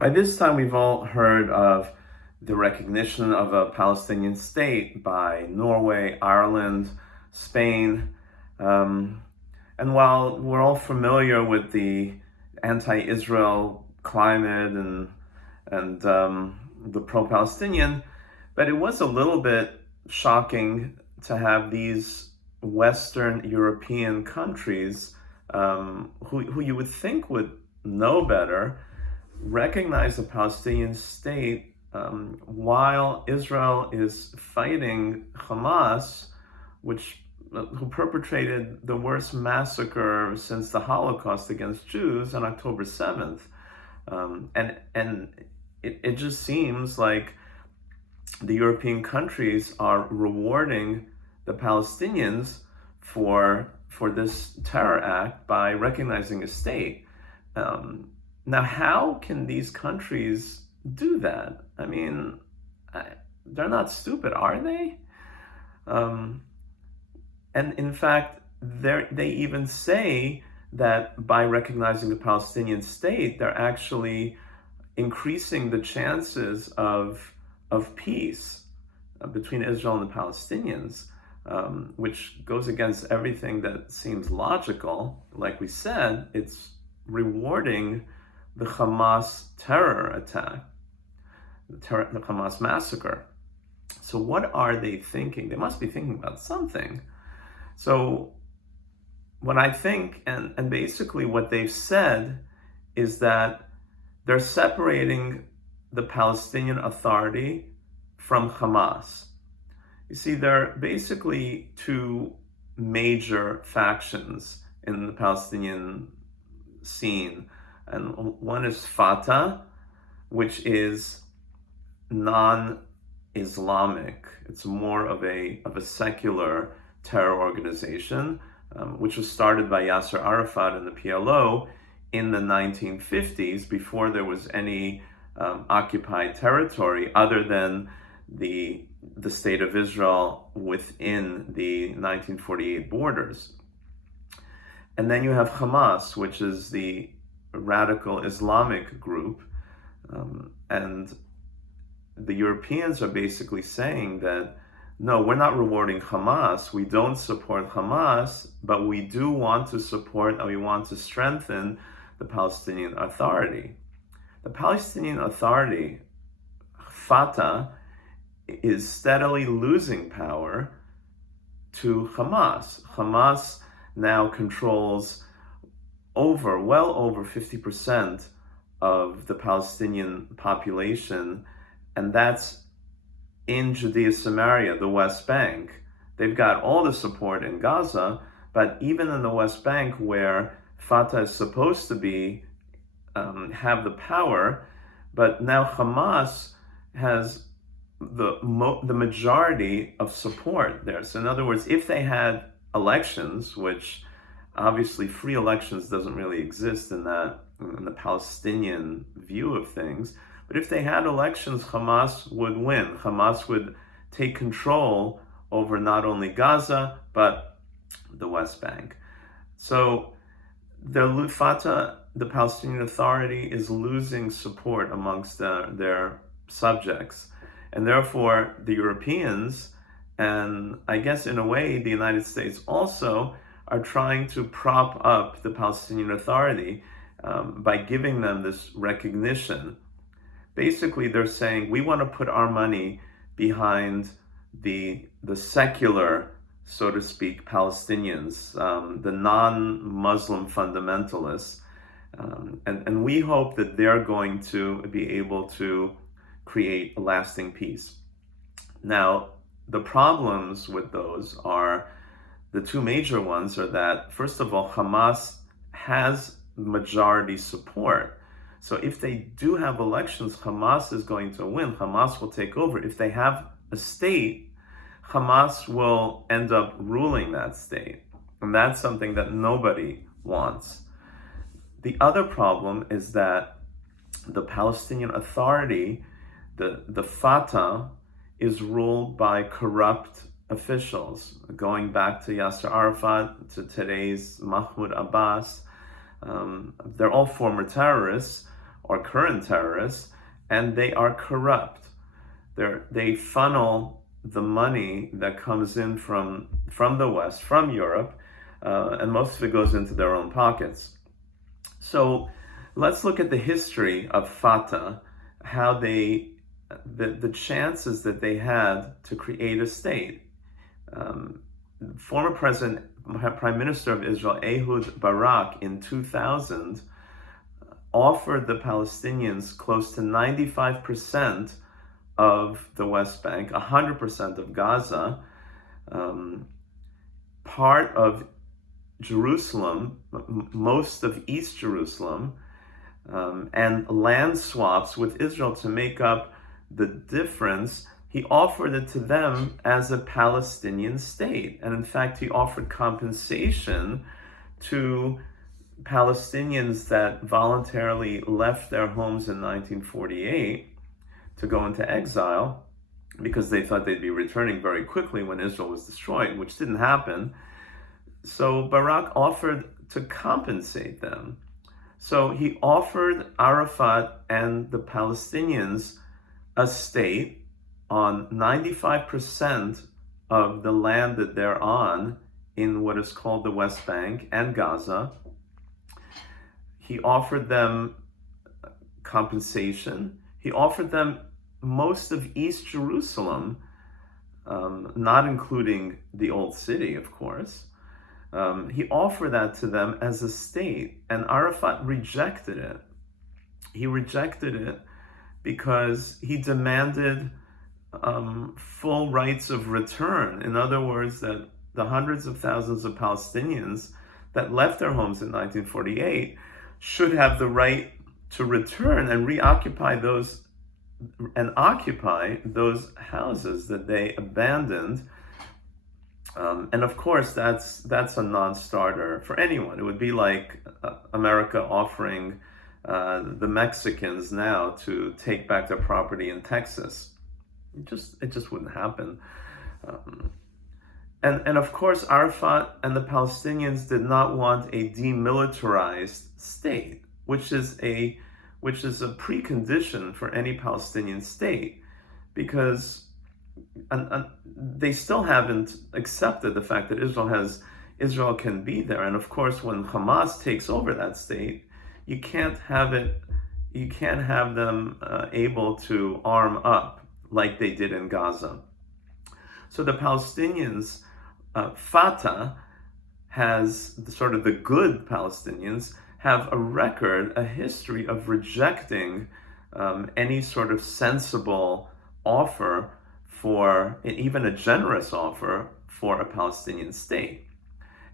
By this time, we've all heard of the recognition of a Palestinian state by Norway, Ireland, Spain. Um, and while we're all familiar with the anti-Israel climate and the pro-Palestinian, but it was a little bit shocking to have these Western European countries who you would think would know better recognize a Palestinian state while Israel is fighting Hamas, which who perpetrated the worst massacre since the Holocaust against Jews on October 7th. And it just seems like the European countries are rewarding the Palestinians for this terror act by recognizing a state. Now, how can these countries do that? I mean, they're not stupid, are they? Um, and in fact, they even say that by recognizing the Palestinian state, they're actually increasing the chances of peace between Israel and the Palestinians, which goes against everything that seems logical. Like we said, it's rewarding the Hamas terror attack, the Hamas massacre. So what are they thinking? They must be thinking about something. So what I think, and basically what they've said, is that they're separating the Palestinian Authority from Hamas. You see, there are basically two major factions in the Palestinian scene. And one is Fatah, which is non-Islamic. It's more of a secular terror organization, which was started by Yasser Arafat and the PLO in the 1950s, before there was any occupied territory other than the state of Israel within the 1948 borders. And then you have Hamas, which is the radical Islamic group, and the Europeans are basically saying that no, we're not rewarding Hamas, we don't support Hamas, but we do want to support and we want to strengthen the Palestinian Authority. The Palestinian Authority, Fatah, is steadily losing power to Hamas. Hamas now controls well over 50% of the Palestinian population, and that's in Judea Samaria, the West Bank. They've got all the support in Gaza, but even in the West Bank, where Fatah is supposed to be have the power, but now Hamas has the majority of support there. So in other words, if they had elections, which obviously free elections doesn't really exist in the Palestinian view of things, but if they had elections, Hamas would win. Hamas would take control over not only Gaza, but the West Bank. So the Fatah, the Palestinian Authority, is losing support amongst their subjects. And therefore, the Europeans, and I guess in a way the United States also, are trying to prop up the Palestinian Authority by giving them this recognition. Basically, they're saying, we want to put our money behind the secular, so to speak, Palestinians, the non-Muslim fundamentalists, and we hope that they're going to be able to create a lasting peace. Now, the problems with those are, the two major ones are that, first of all, Hamas has majority support. So if they do have elections, Hamas is going to win. Hamas will take over. If they have a state, Hamas will end up ruling that state. And that's something that nobody wants. The other problem is that the Palestinian Authority, the Fatah, is ruled by corrupt officials, going back to Yasser Arafat, to today's Mahmoud Abbas. They're all former terrorists, or current terrorists, and they are corrupt. They funnel the money that comes in from the West, from Europe, and most of it goes into their own pockets. So let's look at the history of Fatah, how the chances that they had to create a state. Former Prime Minister of Israel, Ehud Barak, in 2000, offered the Palestinians close to 95% of the West Bank, 100% of Gaza, part of Jerusalem, most of East Jerusalem, and land swaps with Israel to make up the difference. He offered it to them as a Palestinian state. And in fact, he offered compensation to Palestinians that voluntarily left their homes in 1948 to go into exile because they thought they'd be returning very quickly when Israel was destroyed, which didn't happen. So Barak offered to compensate them. So he offered Arafat and the Palestinians a state on 95% of the land that they're on in what is called the West Bank and Gaza. He offered them compensation. He offered them most of East Jerusalem, not including the old city, of course. He offered that to them as a state, and Arafat rejected it. He rejected it because he demanded full rights of return. In other words, that the hundreds of thousands of Palestinians that left their homes in 1948 should have the right to return and reoccupy those and occupy those houses that they abandoned. And of course, that's a non-starter for anyone. It would be like America offering the Mexicans now to take back their property in Texas. It just wouldn't happen. And of course, Arafat and the Palestinians did not want a demilitarized state, which is a precondition for any Palestinian state, because and they still haven't accepted the fact that Israel can be there. And of course, when Hamas takes over that state, you can't have them able to arm up like they did in Gaza. So the Palestinians, Fatah has sort of the good Palestinians have a history of rejecting any sort of sensible offer for, even a generous offer for a Palestinian state.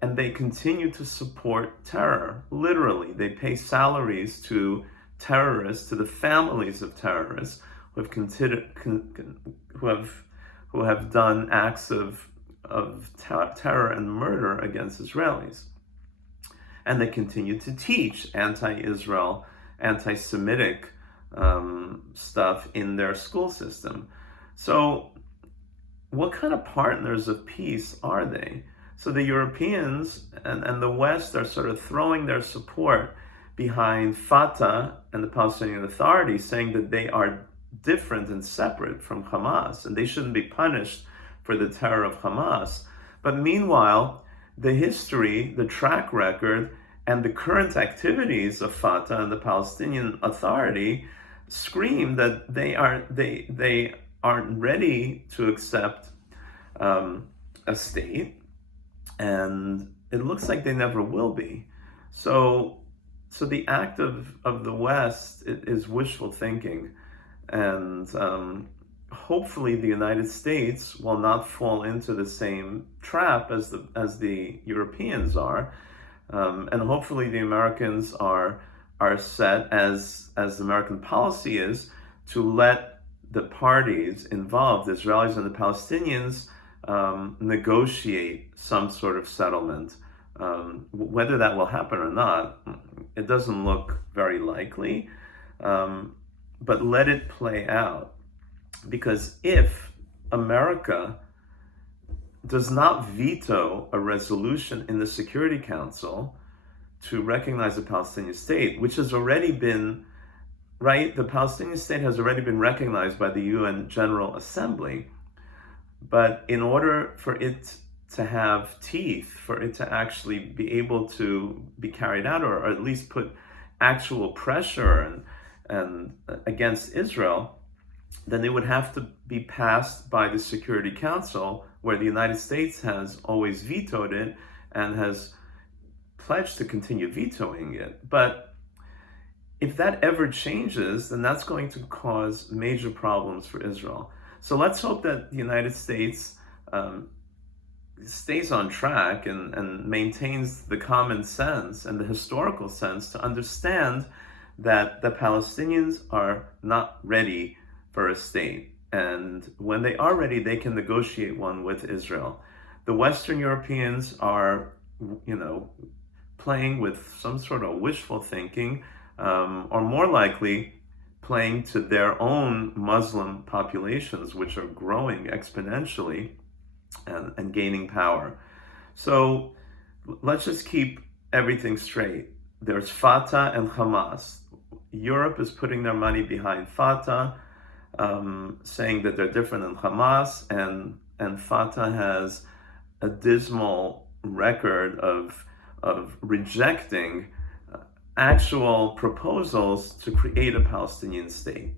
And they continue to support terror. Literally, they pay salaries to terrorists, to the families of terrorists who have done acts of terror and murder against Israelis. And they continue to teach anti-Israel, anti-Semitic stuff in their school system. So what kind of partners of peace are they? So the Europeans and the West are sort of throwing their support behind Fatah and the Palestinian Authority, saying that they are different and separate from Hamas, and they shouldn't be punished for the terror of Hamas. But meanwhile, the history, the track record, and the current activities of Fatah and the Palestinian Authority scream that they aren't ready to accept a state, and it looks like they never will be. So the act of the West is wishful thinking, and hopefully the United States will not fall into the same trap as the Europeans are, and hopefully the Americans are set, as the American policy is, to let the parties involved, the Israelis and the Palestinians, negotiate some sort of settlement. Whether that will happen or not, it doesn't look very likely, but let it play out. Because if America does not veto a resolution in the Security Council to recognize the Palestinian state, which has already been right? The Palestinian state has already been recognized by the UN General Assembly, but in order for it to have teeth, for it to actually be able to be carried out, or at least put actual pressure and against Israel, then it would have to be passed by the Security Council, where the United States has always vetoed it and has pledged to continue vetoing it. But if that ever changes, then that's going to cause major problems for Israel. So let's hope that the United States stays on track and maintains the common sense and the historical sense to understand that the Palestinians are not ready for a state. And when they are ready, they can negotiate one with Israel. The Western Europeans are, playing with some sort of wishful thinking, or more likely playing to their own Muslim populations, which are growing exponentially and gaining power. So let's just keep everything straight. There's Fatah and Hamas. Europe is putting their money behind Fatah, saying that they're different than Hamas, and Fatah has a dismal record of rejecting actual proposals to create a Palestinian state.